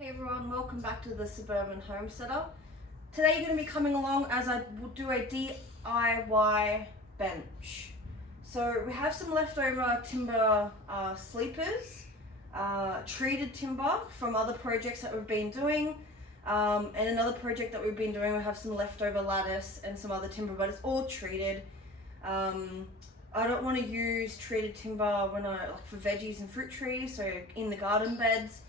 Hey everyone, welcome back to the Suburban Homesteader. Today you're going to be coming along as I will do a DIY bench. So we have some leftover timber sleepers, treated timber from other projects that we've been doing, and another project that we've been doing we have some leftover lattice and some other timber, but it's all treated. I don't want to use treated timber when for veggies and fruit trees, so in the garden beds.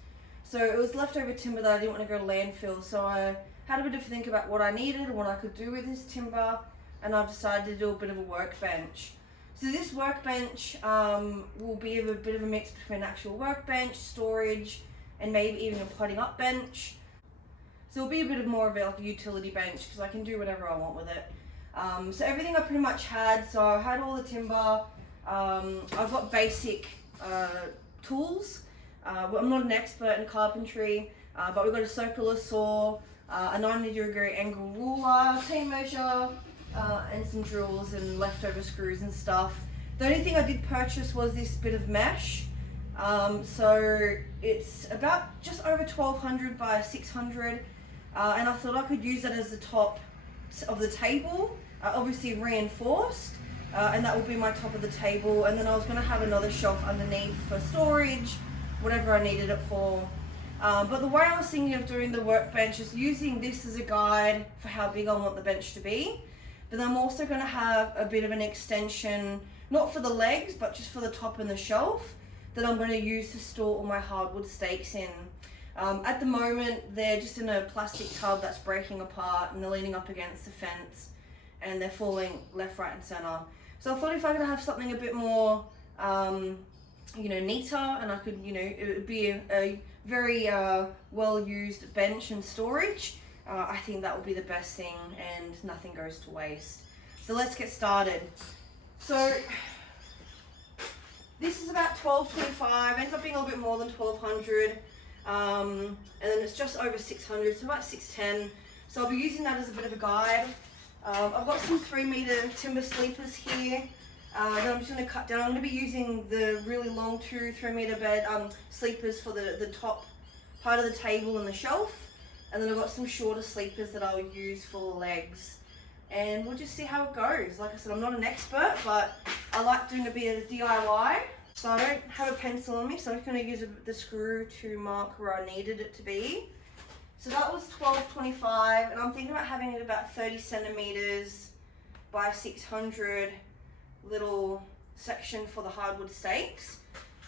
So it was leftover timber that I didn't want to go to landfill, so I had a bit of a think about what I needed and what I could do with this timber, and I've decided to do a bit of a workbench. So this workbench will be a bit of a mix between actual workbench, storage, and maybe even a putting up bench. So it'll be a bit of more of a utility bench because I can do whatever I want with it. So everything I pretty much had, so I had all the timber, I've got basic tools. I'm not an expert in carpentry, but we've got a circular saw, a 90-degree angle ruler, tape measure, and some drills and leftover screws and stuff. The only thing I did purchase was this bit of mesh. So it's about just over 1200 by 600, and I thought I could use that as the top of the table, obviously reinforced, and that will be my top of the table, and then I was going to have another shelf underneath for storage, whatever I needed it for. But the way I was thinking of doing the workbench is using this as a guide for how big I want the bench to be. But I'm also going to have a bit of an extension, not for the legs, but just for the top and the shelf, that I'm going to use to store all my hardwood stakes in. At the moment, they're just in a plastic tub that's breaking apart, and they're leaning up against the fence, and they're falling left, right, and center. So I thought if I could have something a bit more neater, and I could, it would be a very well-used bench and storage. I think that would be the best thing, and nothing goes to waste. So let's get started. So this is about 1225, ends up being a little bit more than 1200, and then it's just over 600, so about 610. So I'll be using that as a bit of a guide. I've got some 3-meter timber sleepers here. That I'm just going to cut down. I'm going to be using the really long 2-3-meter bed sleepers for the top part of the table and the shelf, and then I've got some shorter sleepers that I'll use for the legs, and we'll just see how it goes. Like I said, I'm not an expert, but I like doing a bit of DIY. So I don't have a pencil on me, so I'm just going to use the screw to mark where I needed it to be. So that was 1225, and I'm thinking about having it about 30 centimeters by 600 little section for the hardwood stakes.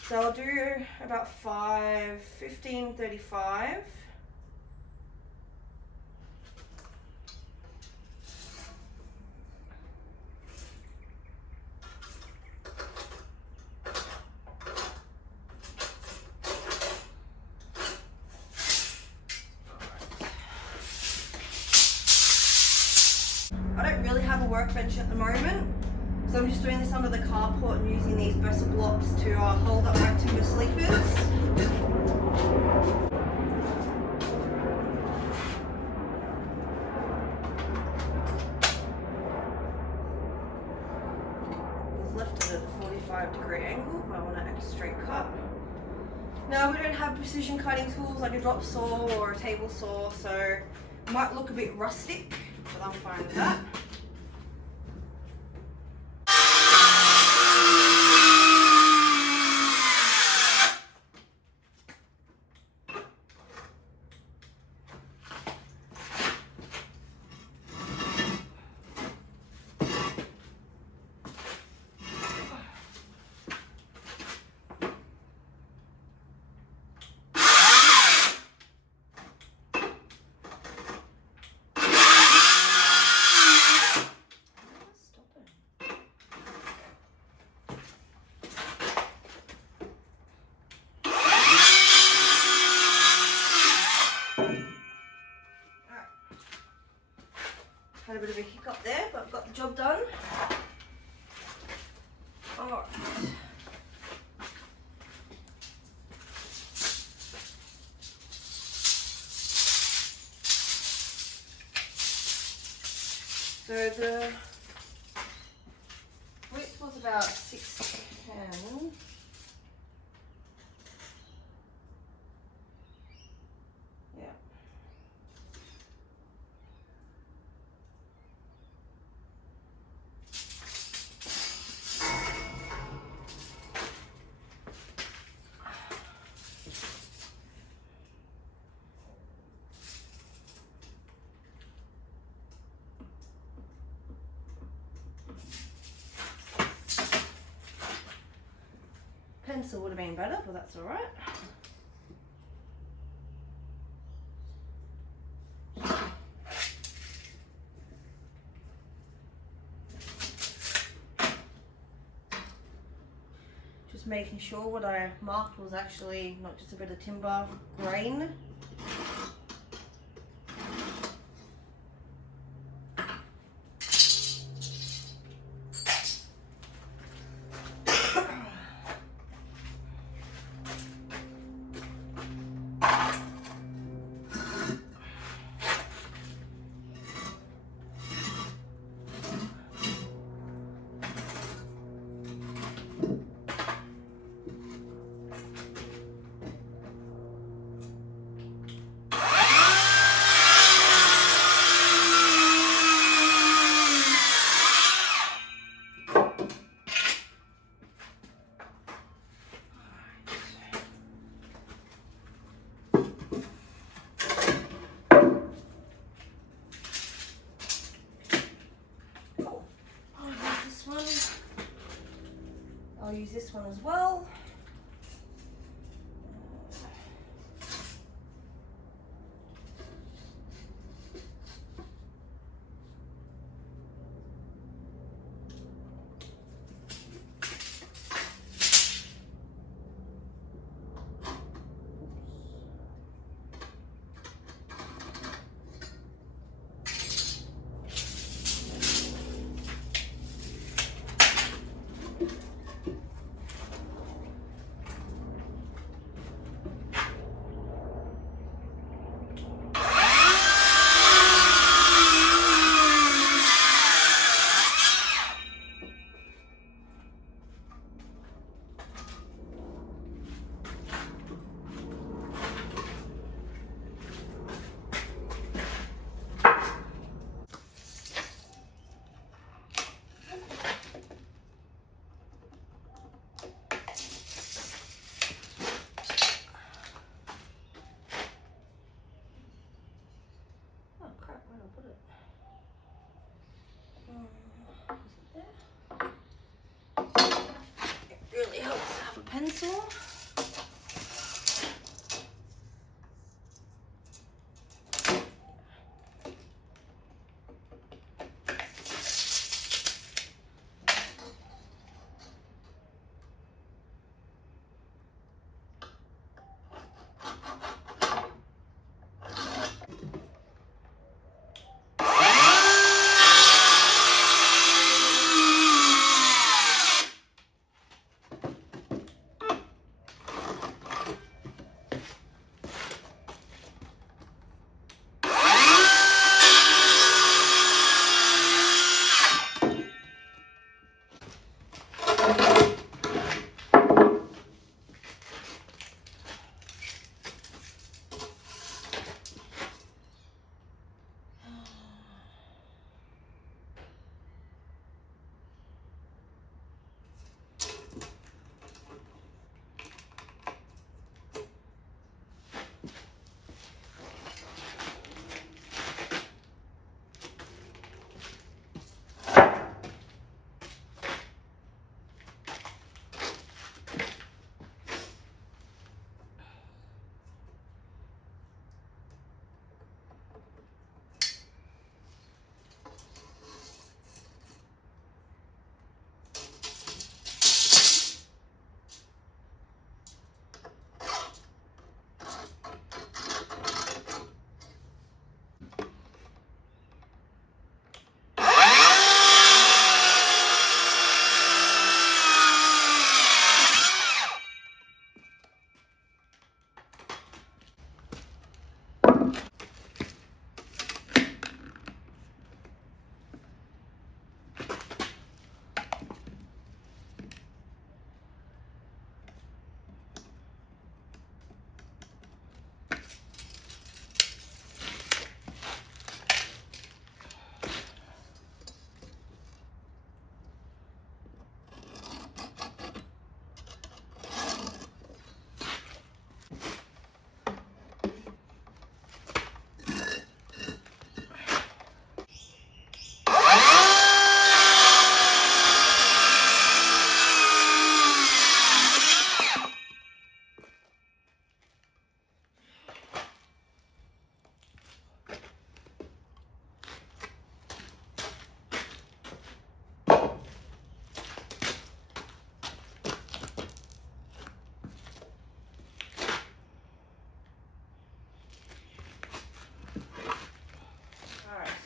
So I'll do about 1535. I don't really have a workbench at the moment, so I'm just doing this under the carport and using these Besser blocks to hold up my timber sleepers. It's left at a 45-degree angle, but I want a straight cut. Now we don't have precision cutting tools like a drop saw or a table saw, so it might look a bit rustic, but I'm fine with that. Had a bit of a hiccup there, but I've got the job done. Alright. So the width was about 610. been better, but that's all right. Just making sure what I marked was actually not just a bit of timber grain. I'll use this one as well. It really helps to have a pencil.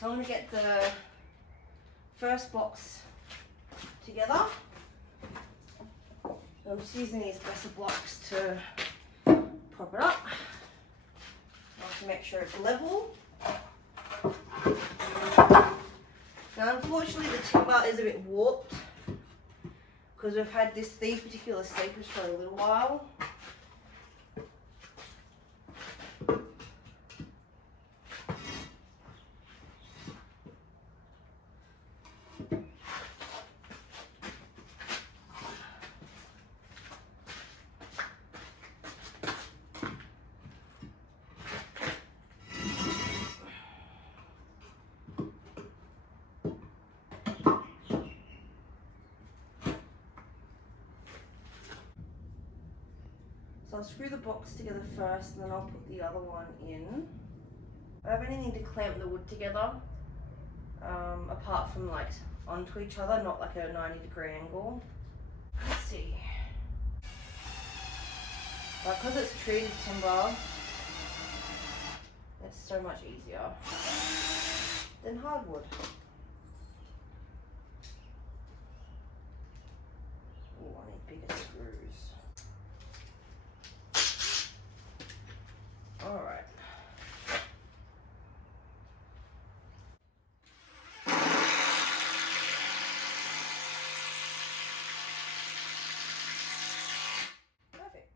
So I'm going to get the first box together. I'm just using these dresser blocks to prop it up. To make sure it's level. Now unfortunately the timber is a bit warped because we've had these particular sleepers for a little while. So I'll screw the box together first and then I'll put the other one in. I don't have anything to clamp the wood together, apart from like onto each other, not like a 90-degree angle. Let's see. But because it's treated timber, it's so much easier than hardwood. Oh, I need bigger screws. All right. Perfect.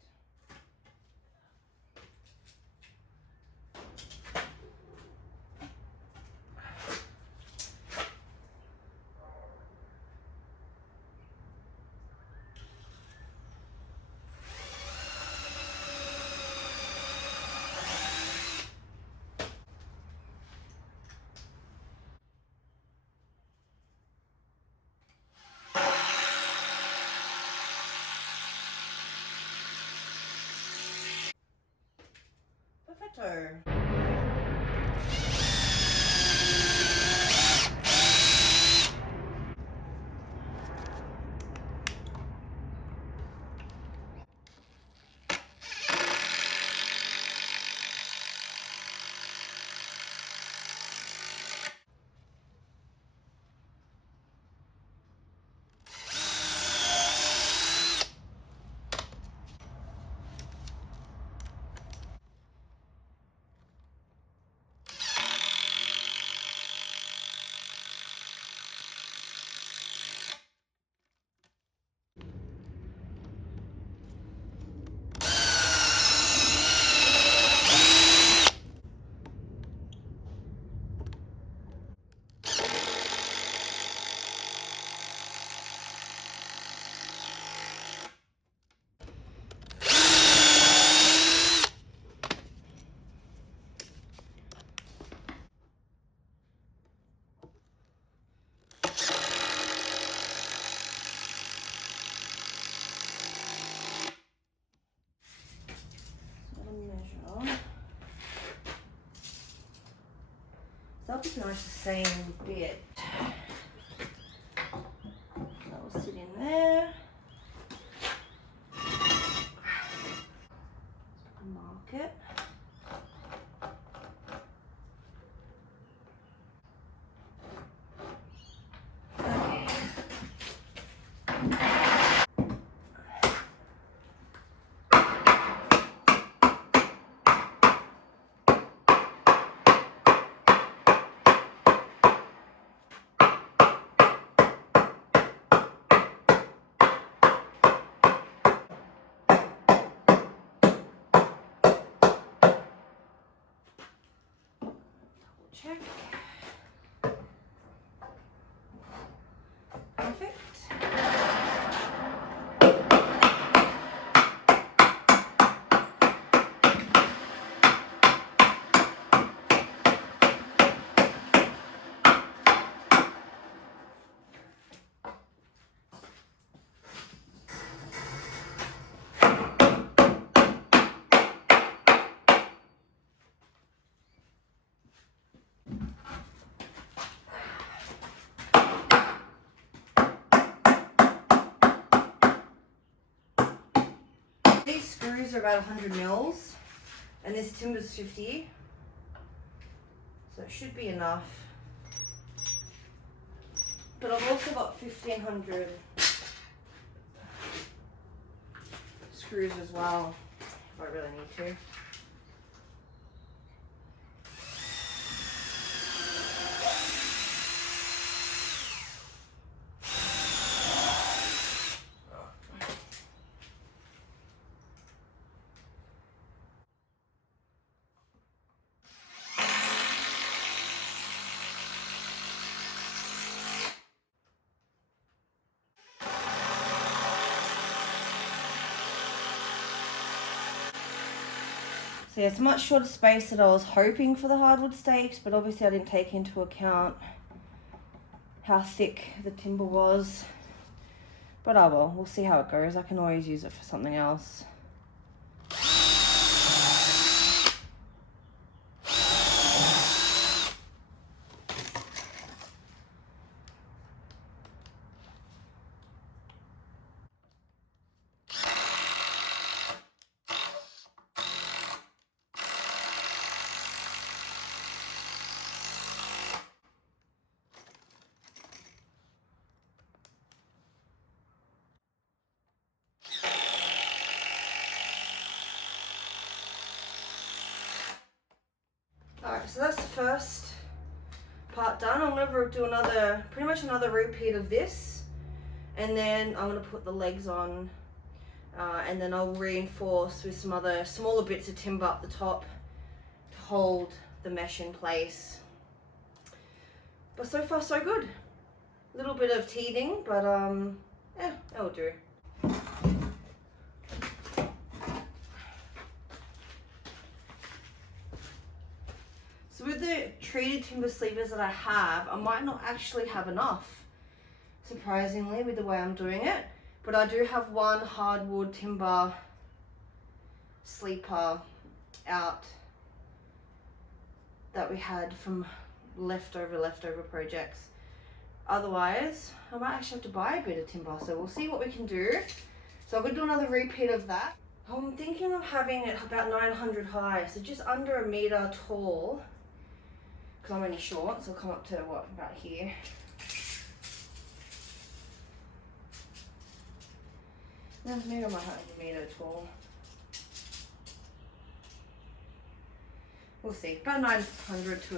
Perfecto. That'll be nice the same bit. That will sit in there. Mark it. Check. Perfect. These screws are about 100 mils and this timber's 50, so it should be enough But I've also got 1500 screws as well, if I really need to. So yeah, it's a much shorter space than I was hoping for the hardwood stakes, but obviously I didn't take into account how thick the timber was. But oh well, we'll see how it goes. I can always use it for something else. Alright, so that's the first part done. I'm going to do pretty much another repeat of this, and then I'm going to put the legs on, and then I'll reinforce with some other smaller bits of timber up the top to hold the mesh in place. But so far so good. A little bit of teething, but yeah, that'll do. So with the treated timber sleevers that I have, I might not actually have enough, surprisingly, with the way I'm doing it. But I do have one hardwood timber sleeper out that we had from leftover projects. Otherwise, I might actually have to buy a bit of timber, so we'll see what we can do. So I'm going to do another repeat of that. I'm thinking of having it about 900 high, so just under a meter tall. Because I'm only short, so I'll come up to what, about here. No, maybe I might have a meter tall. We'll see. About 900 to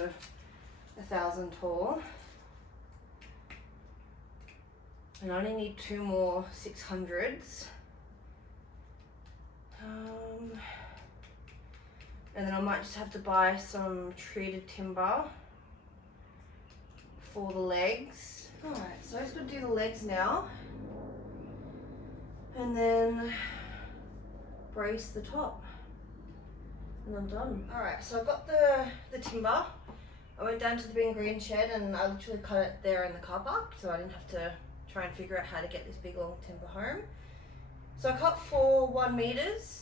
1,000 tall. And I only need 2 more 600s. And then I might just have to buy some treated timber for the legs. Alright, so I'm just going to do the legs now. And then brace the top. And I'm done. Alright, so I've got the timber. I went down to the Big Green shed and I literally cut it there in the car park, so I didn't have to try and figure out how to get this big long timber home. So I cut for 1 meters.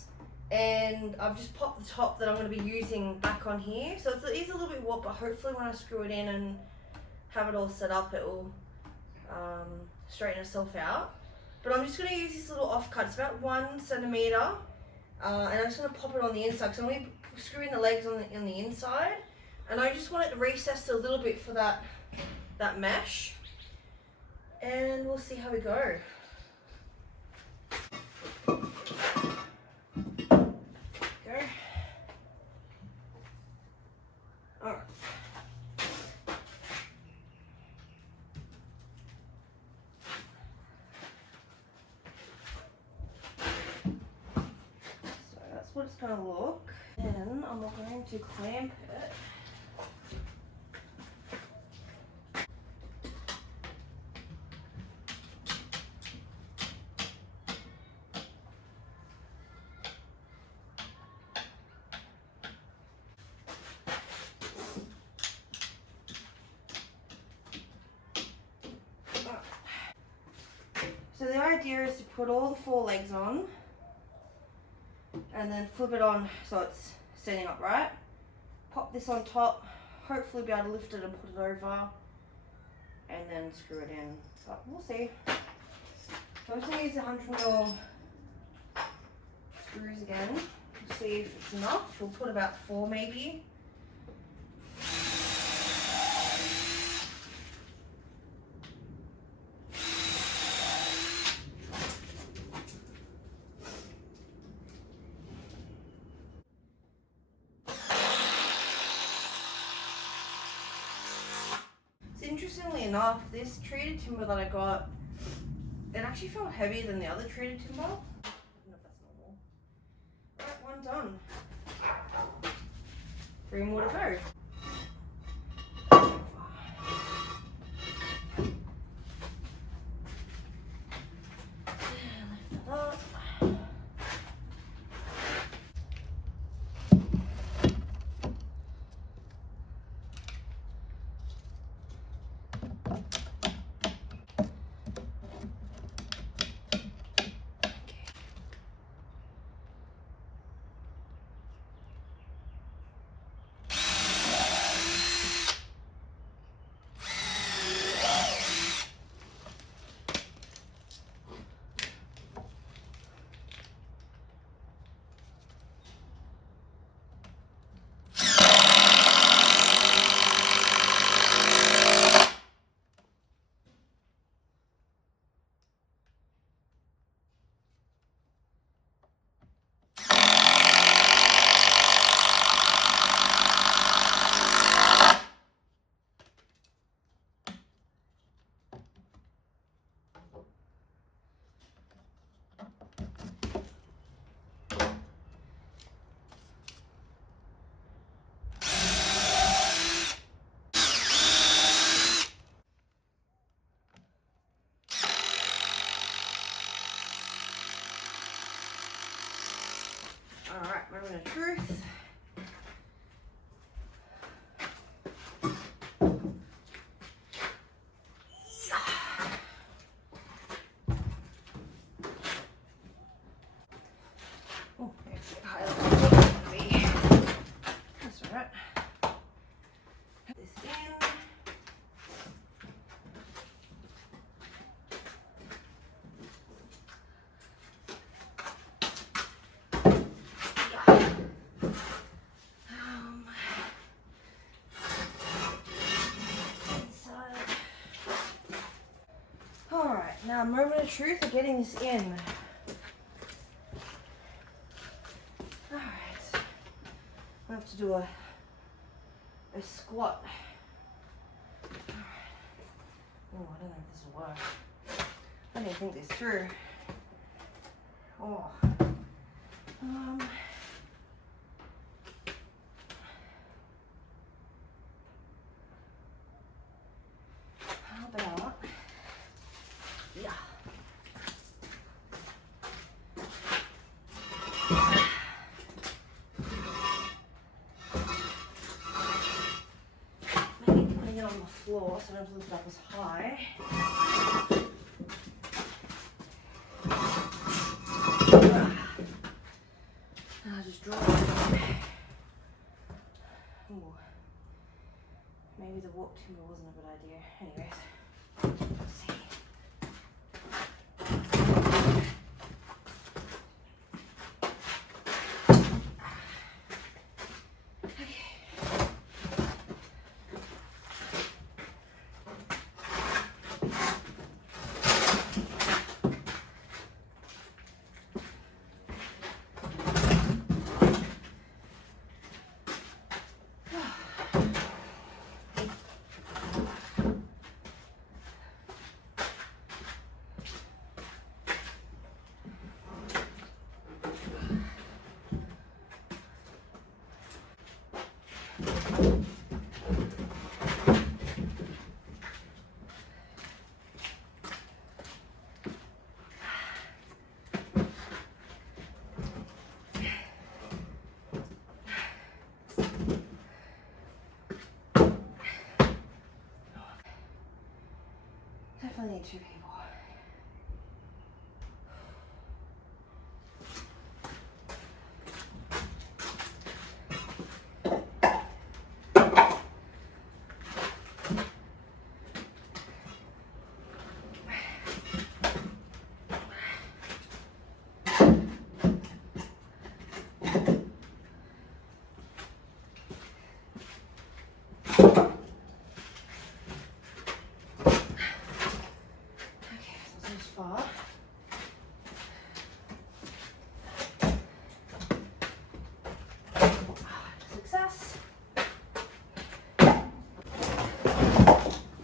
And I've just popped the top that I'm going to be using back on here. So it is a little bit warped, but hopefully when I screw it in and have it all set up, it will straighten itself out. But I'm just going to use this little offcut. It's about 1 centimeter. And I'm just going to pop it on the inside. So I'm going to be screwing the legs on the inside. And I just want it recessed a little bit for that mesh. And we'll see how we go. What it's going to look. Then I'm going to clamp it. So the idea is to put all the 4 legs on and then flip it on so it's standing upright. Pop this on top, hopefully be able to lift it and put it over, and then screw it in. But we'll see. So I'm just going to use 100mm screws again. We'll see if it's enough. We'll put about 4 maybe. interestingly enough, this treated timber that I got, it actually felt heavier than the other treated timber. I don't know if that's normal. Alright, one done. 3 more to go. Lift that up. Alright, moment of truth. Oh, it's a bit higher than I thought it would be. That's alright. Put this in. Alright, now moment of truth of getting this in. Alright. I have to do a squat. Alright. Oh, I don't know if this will work. I didn't think this through. Oh. How about, yeah. Maybe putting it on the floor so I don't have to lift it up as high. I'll just draw it. Ooh. Maybe the warp timber wasn't a good idea. Anyways, let's see. Definitely need 2 people. Far. Success.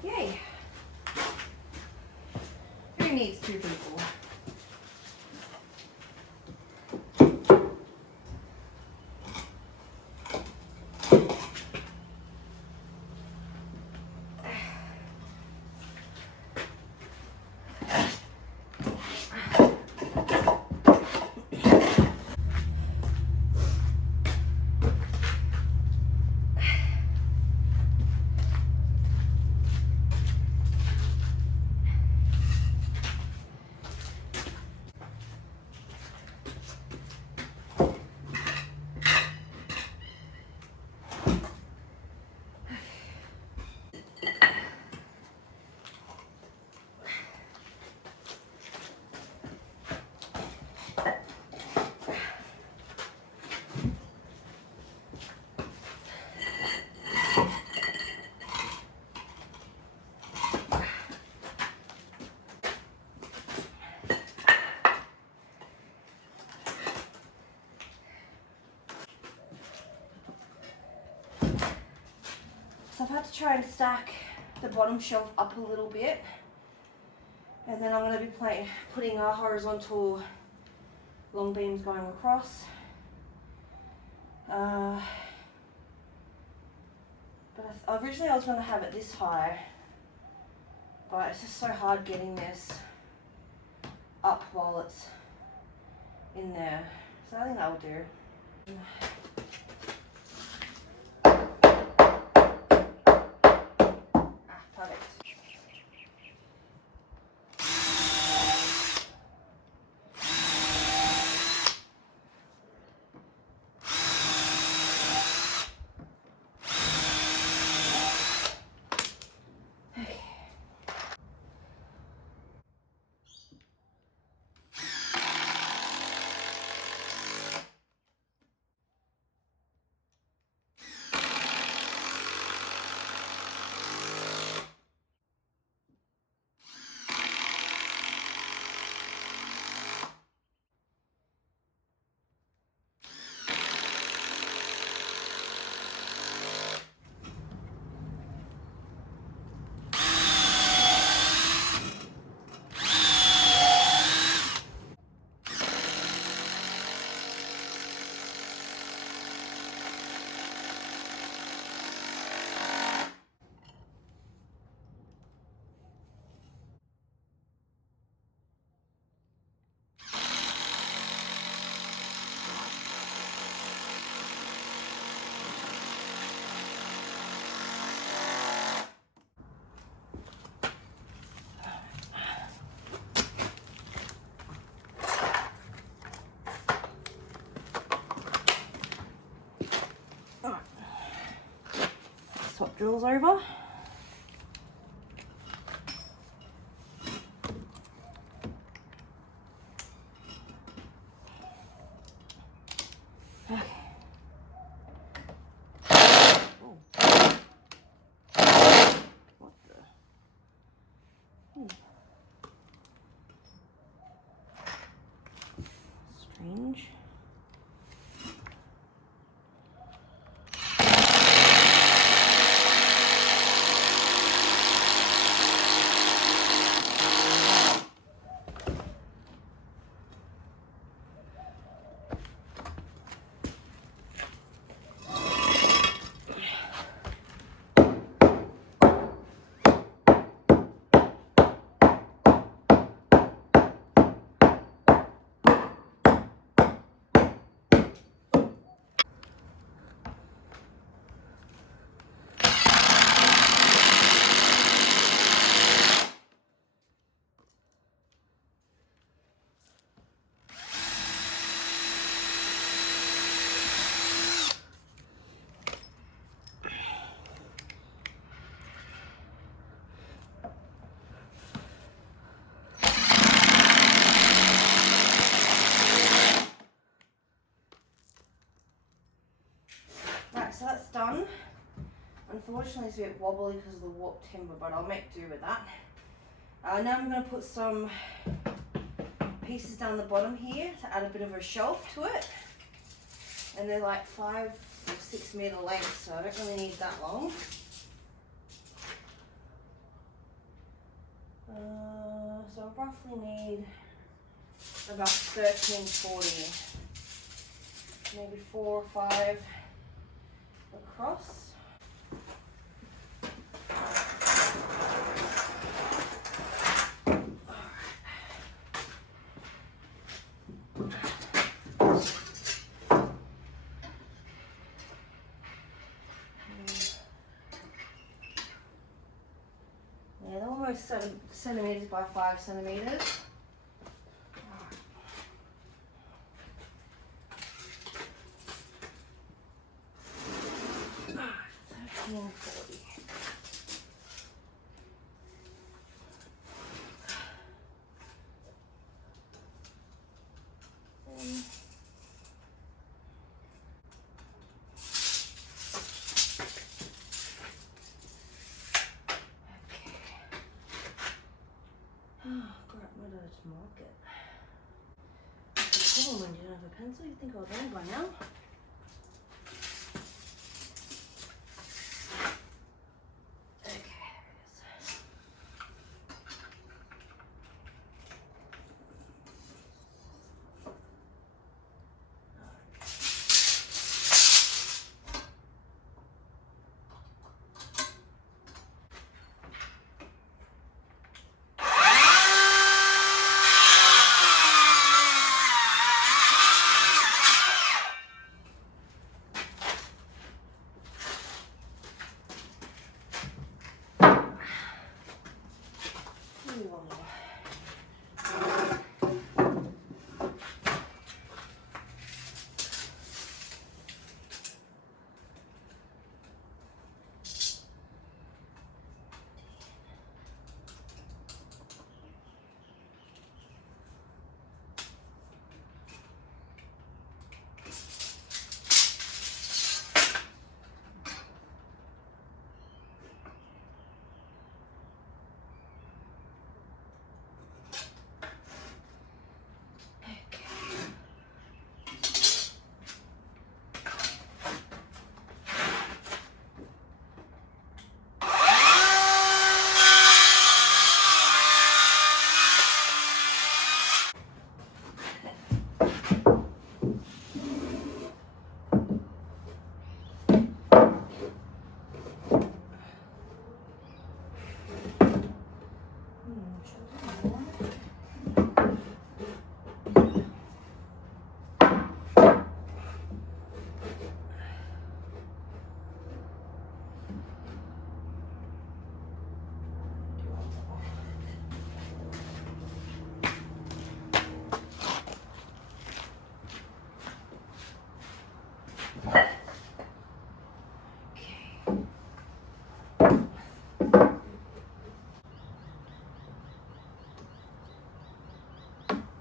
Yay. 2 people. So I've had to try and stack the bottom shelf up a little bit, and then I'm going to be putting horizontal long beams going across. But originally I was going to have it this high, but it's just so hard getting this up while it's in there. So I think that'll do. Perfect. Swap drills over. Okay. Oh. What the? Strange. So that's done. Unfortunately it's a bit wobbly because of the warped timber, but I'll make do with that. Now I'm going to put some pieces down the bottom here to add a bit of a shelf to it. And they're like 5 or 6 meter length, so I don't really need that long. So I roughly need about 1340, maybe 4 or 5 across. Yeah, they're almost 7 centimeters by 5 centimeters. 1340. Where did I just mark it? That's the problem when you don't have a pencil, you think I would know by now. Okay, there it is.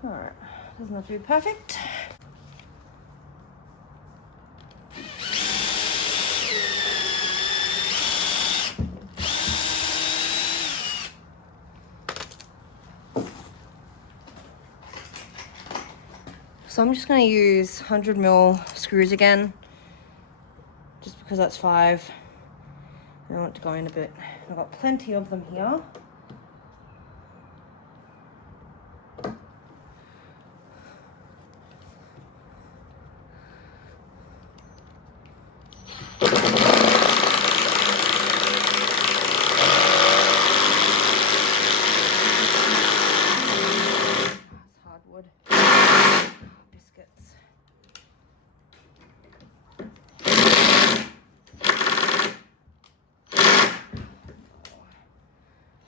Alright, doesn't have to be perfect. So I'm just going to use 100mm screws again, just because that's 5. I want it to go in a bit. I've got plenty of them here. Hardwood. Biscuits.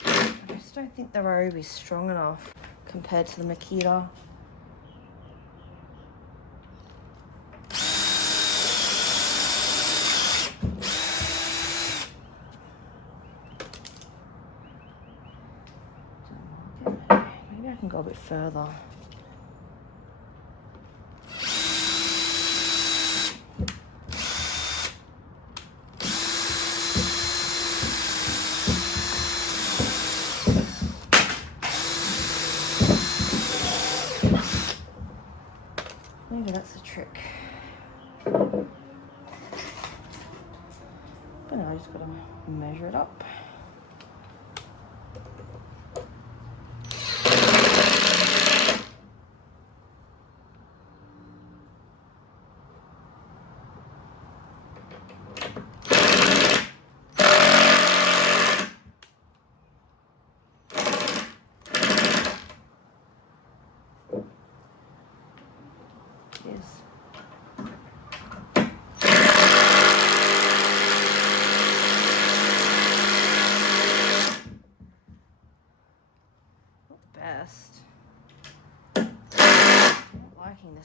I just don't think the robe is strong enough compared to the Makita. Maybe I can go a bit further. Maybe that's the trick. But no, I just gotta measure it up.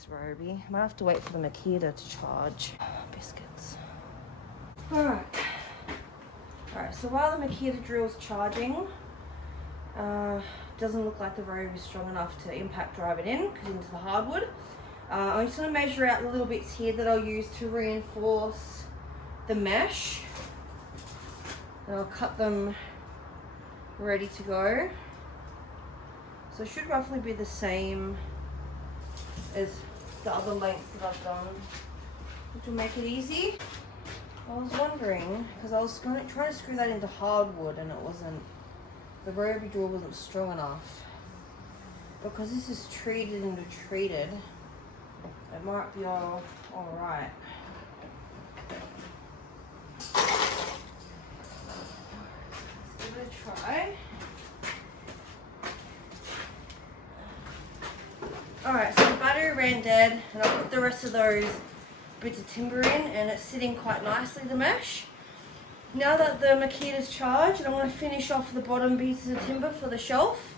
Thanks, Roby. Might have to wait for the Makita to charge. Biscuits. Alright. Alright, so while the Makita drill's charging, doesn't look like the Roby is strong enough to impact drive it in, because into the hardwood. I'm just going to measure out the little bits here that I'll use to reinforce the mesh. And I'll cut them ready to go. So it should roughly be the same as the other lengths that I've done, which will make it easy. I was wondering, because I was going to try to screw that into hardwood and it wasn't, the Roby drill wasn't strong enough. Because this is treated into treated, it might be all right. Let's give it a try. Alright, so the battery ran dead and I put the rest of those bits of timber in and it's sitting quite nicely, the mesh. Now that the Makita's charged, I'm going to finish off the bottom pieces of timber for the shelf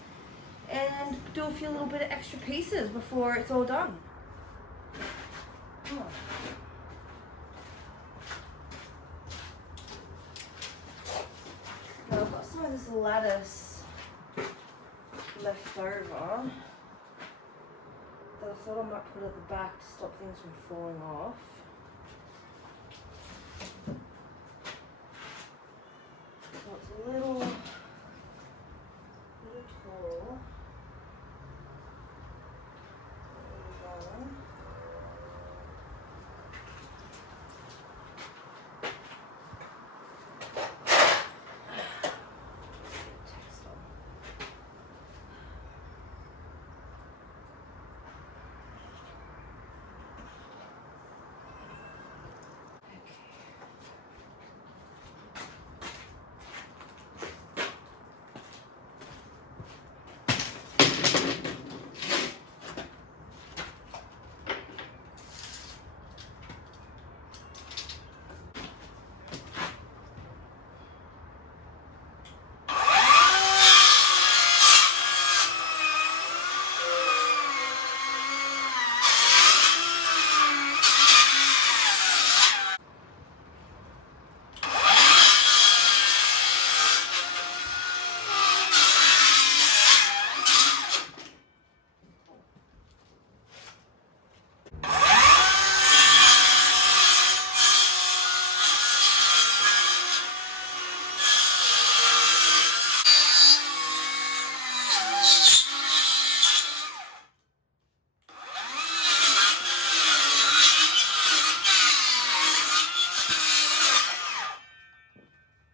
and do a few little bit of extra pieces before it's all done. Oh. Now I've got some of this lattice left over that I thought I might put at the back to stop things from falling off. So it's a little tall.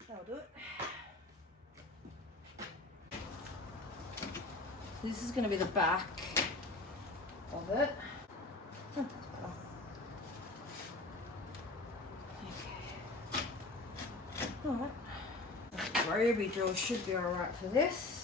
There we go. This is going to be the back of it. Oh, that's better. Okay. Alright. Roby drill should be alright for this.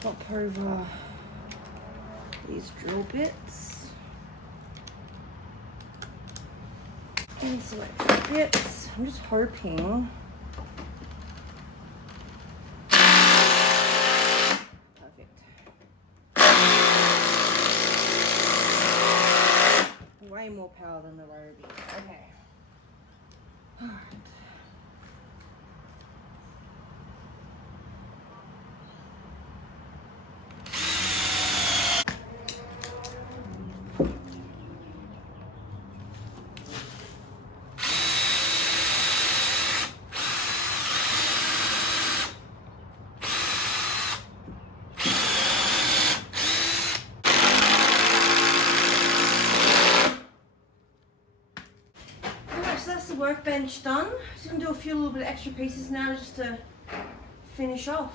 Swap over these drill bits and some extra bits. I'm just hoping perfect. Way more power than the Roby. Okay. All right. bench done. Just gonna do a few little bit of extra pieces now just to finish off.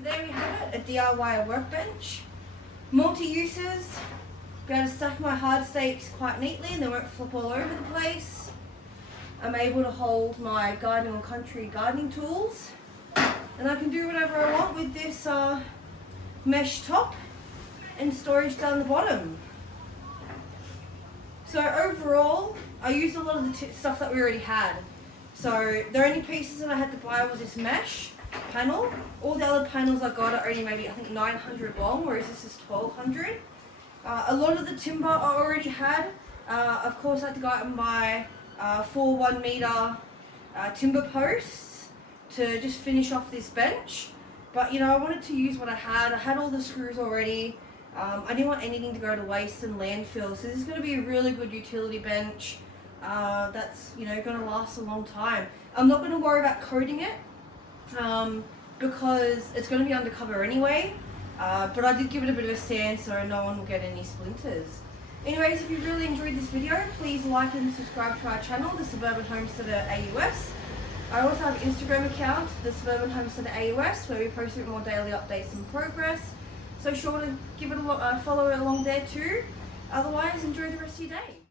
So there we have it, a DIY workbench. Multi-uses, be able to stack my hard stakes quite neatly and they won't flip all over the place. I'm able to hold my gardening and country gardening tools. And I can do whatever I want with this mesh top and storage down the bottom. So overall, I used a lot of the stuff that we already had. So the only pieces that I had to buy was this mesh panel. All the other panels I got are only maybe I think 900 long, whereas this is 1200. A lot of the timber I already had. Of course I had to go out and buy 4 1 meter timber posts to just finish off this bench. But you know, I wanted to use what I had. I had all the screws already. I didn't want anything to go to waste and landfill. So this is going to be a really good utility bench that's, you know, going to last a long time. I'm not going to worry about coating it because it's going to be undercover anyway. But I did give it a bit of a sand so no one will get any splinters. Anyways, if you really enjoyed this video, please like and subscribe to our channel, The Suburban Homesteader AUS. I also have an Instagram account, The Suburban Homesteader AUS, where we post a bit more daily updates and progress. So sure to give it a follow along there too. Otherwise, enjoy the rest of your day.